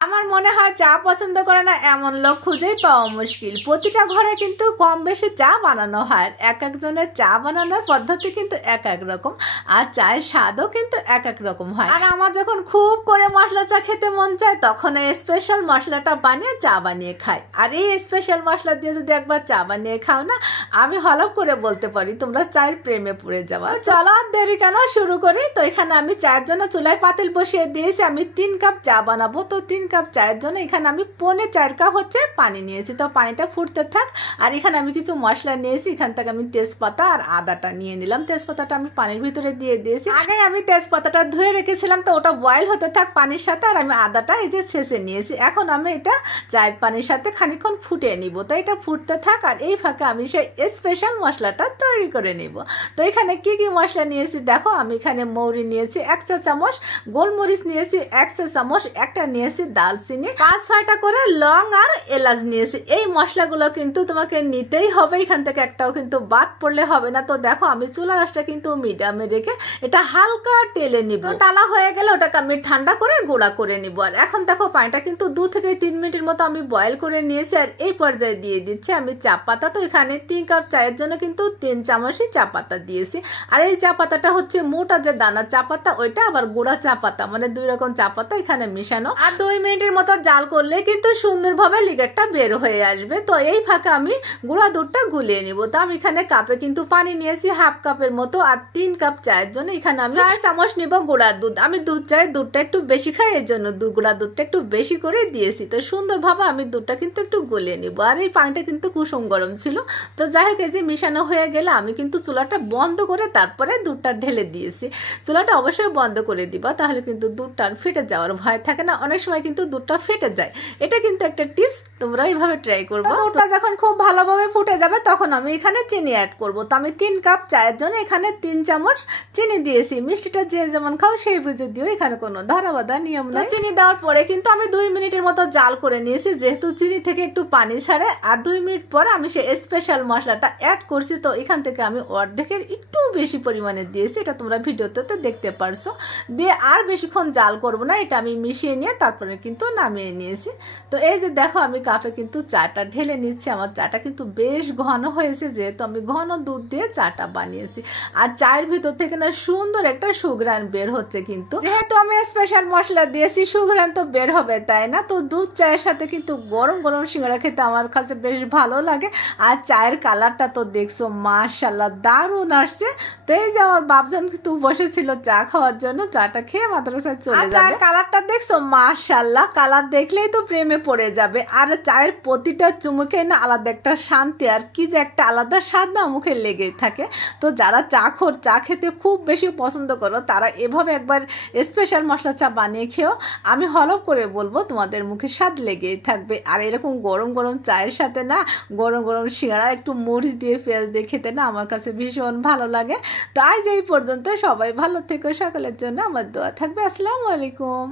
আমার মনে হয় চা পছন্দ করে না এমন লোক খুঁজেই পাওয়া মুশকিল। প্রতিটা ঘরে কিন্তু কম বেশি চা বানানো হয়, এক একজনের চা বানানোর পদ্ধতি কিন্তু এক এক রকম, আর চায়ের স্বাদও কিন্তু এক এক রকম হয়। আর আমার যখন খুব করে মশলা চা খেতে মন চায় তখন এই স্পেশাল মশলাটা বানিয়ে চা বানিয়ে খাই। আর এই স্পেশাল মশলা দিয়ে যদি একবার চা বানিয়ে খাও না, আমি হলফ করে বলতে পারি তোমরা চায়ের প্রেমে পড়ে যাওয়া। চলো আর দেরি কেন, শুরু করি। তো এখানে আমি চায়ের জন্য চুলায় পাতিল বসিয়ে দিয়েছি। আমি 3 কাপ চা বানাবো, তো 3 কাপ চায়ের জন্য এখানে আমি 4.25 কাপ হচ্ছে পানি নিয়েছি। তো পানিটা ফুটতে থাক। আর এখানে আমি কিছু মশলা নিয়েছি, এখান থেকে আমি তেজপাতা আর আদাটা নিয়ে নিলাম। তেজপাতাটা আমি পানির ভিতরে দিয়ে দিয়েছি। আগে আমি তেজপাতাটা ধুয়ে রেখেছিলাম, তো ওটা বয়েল হতে থাক পানির সাথে। আর আমি আদাটা এই যে ছেঁচে নিয়েছি। এখন আমি এটা চায়ের পানির সাথে খানিকক্ষণ ফুটিয়ে নিব। তো এটা ফুটতে থাক, আর এই ফাঁকে আমি সেই স্পেশাল মশলাটা তৈরি করে নিব। তো এখানে কি কি মশলা নিয়েছি দেখো। আমি এখানে মৌরি নিয়েছি 1 চা চামচ, গোলমরিচ নিয়েছি 1 চা চামচ, একটা নিয়েছি দালচিনি, 5-6টা করে লং আর এলাচ নিয়েছি। এই মশলাগুলো কিন্তু তোমাকে নিতেই হবে, এখান থেকে একটাও কিন্তু বাদ পড়লে হবে না। তো দেখো আমি চুলা আঁচটা কিন্তু মিডিয়ামে রেখে এটা হালকা টেলে নিব। টালা হয়ে গেলে ওটাকে আমি ঠান্ডা করে গুঁড়া করে নিব। আর এখন দেখো পানিটা কিন্তু 2 থেকে 3 মিনিটের মতো আমি বয়েল করে নিয়েছি। আর এই পর্যায়ে দিয়ে দিচ্ছি আমি চা পাতা। তো এখানে 3 কাপ চায়ের জন্য কিন্তু 3 চামচই চা পাতা দিয়েছি। আর এই চা পাতাটা হচ্ছে মোটা যে দানা চা পাতা, ওইটা আবার গুঁড়া চা পাতা, মানে 2 রকম চা পাতা এখানে মিশানো। আর 2 মিনিটের মতো জাল করলে কিন্তু সুন্দরভাবে লিকারটা বের হয়ে আসবে। তো এই ফাঁকে আমি গুঁড়া দুধটা গুলিয়ে নিব। তো আমি এখানে কাপে কিন্তু পানি নিয়েছি 1/2 কাপের মতো। আর 3 কাপ চায়ের জন্য এখানে আমি 4 চামচ নিব গুঁড়া দুধ। আমি দুধ চাই দুধটা একটু বেশি খাই, এর জন্য গুঁড়া দুধটা একটু বেশি করে দিয়েছি। তো সুন্দরভাবে আমি দুধটা কিন্তু একটু গলিয়ে নিব। আর এই পানিটা কিন্তু কুসুম গরম ছিল। তো যাই হোক এই যে মিশানো হয়ে গেলে আমি কিন্তু চুলাটা বন্ধ করে তারপরে দুধটা ঢেলে দিয়েছি। চুলাটা অবশ্যই বন্ধ করে দিবা, তাহলে কিন্তু দুধটা আর ফেটে যাওয়ার ভয় থাকে না। অনেক সময় কিন্তু দুধটা ফেটে যায়, এটা কিন্তু একটা টিপস, তোমরা এইভাবে ট্রাই করবো। দুধটা যখন খুব ভালোভাবে ফুটে যাবে তখন আমি এখানে চিনি অ্যাড করব। তো আমি 3 কাপ চায়ের জন্য এখানে 3 চামচ চিনি দিয়েছি। মিষ্টিটা যে যেমন খাও সেই বুঝে দিও, এখানে কোনো ধরা বাঁধা নিয়ম নেই। চিনি দেওয়ার পরে কিন্তু আমি 2 মিনিটের মতো জাল করে নিয়েছি, যেহেতু চিনি থেকে একটু পানি ছাড়ে। আর 2 মিনিট পর আমি সেই স্পেশাল মশলাটা অ্যাড করছি। তো এখান থেকে আমি অর্ধেকের একটু বেশি পরিমাণে দিয়েছি, এটা তোমরা ভিডিওতে তো দেখতে পারছো। দিয়ে আর বেশিক্ষণ জাল করব না, এটা আমি মিশিয়ে নিয়ে তারপরে কিন্তু নামিয়ে নিয়েছি। তো এই যে দেখো আমি কাপে কিন্তু চাটা ঢেলে নিচ্ছি। আমার চাটা কিন্তু বেশ ঘন হয়েছে, যেহেতু আমি ঘন দুধ দিয়ে চাটা বানিয়েছি। আর চায়ের ভিতর থেকে না সুন্দর একটা সুঘ্রাণ বের হচ্ছে। কিন্তু যেহেতু আমি স্পেশাল মশলা দিয়েছি, সুঘ্রাণ তো বের হবে, তাই না? তো দুধ চায়ের সাথে কিন্তু গরম গরম সিঙ্গারা খেতে আমার কাছে বেশ ভালো লাগে। আর চায়ের কালারটা তো দেখছো মাশাআল্লাহ দারুণ আসছে। তো এই যে আমার বাপজান কিন্তু বসেছিল চা খাওয়ার জন্য, চাটা খেয়ে মাদ্রাসায় চলে যাবে। কালারটা দেখছো মাশাআল্লাহ, কালার দেখলেই তো প্রেমে পড়ে যাবে। আর চায়ের প্রতিটা চুমুকে না আলাদা একটা শান্তি, আর কি যে একটা আলাদা স্বাদ না মুখে লেগেই থাকে। তো যারা চাখোর, চা খেতে খুব বেশি পছন্দ করো, তারা এভাবে একবার স্পেশাল মশলা চা বানিয়ে খেও। আমি হলফ করে বলবো তোমাদের মুখে স্বাদ লেগেই থাকবে। আর এরকম গরম গরম চায়ের সাথে না গরম গরম সিঙ্গারা একটু মরিচ দিয়ে পেঁয়াজ দিয়ে খেতে না আমার কাছে ভীষণ ভালো লাগে। তো আজ এই পর্যন্ত, সবাই ভালো থেকো, সকলের জন্য আমার দোয়া থাকবে। আসসালামু আলাইকুম।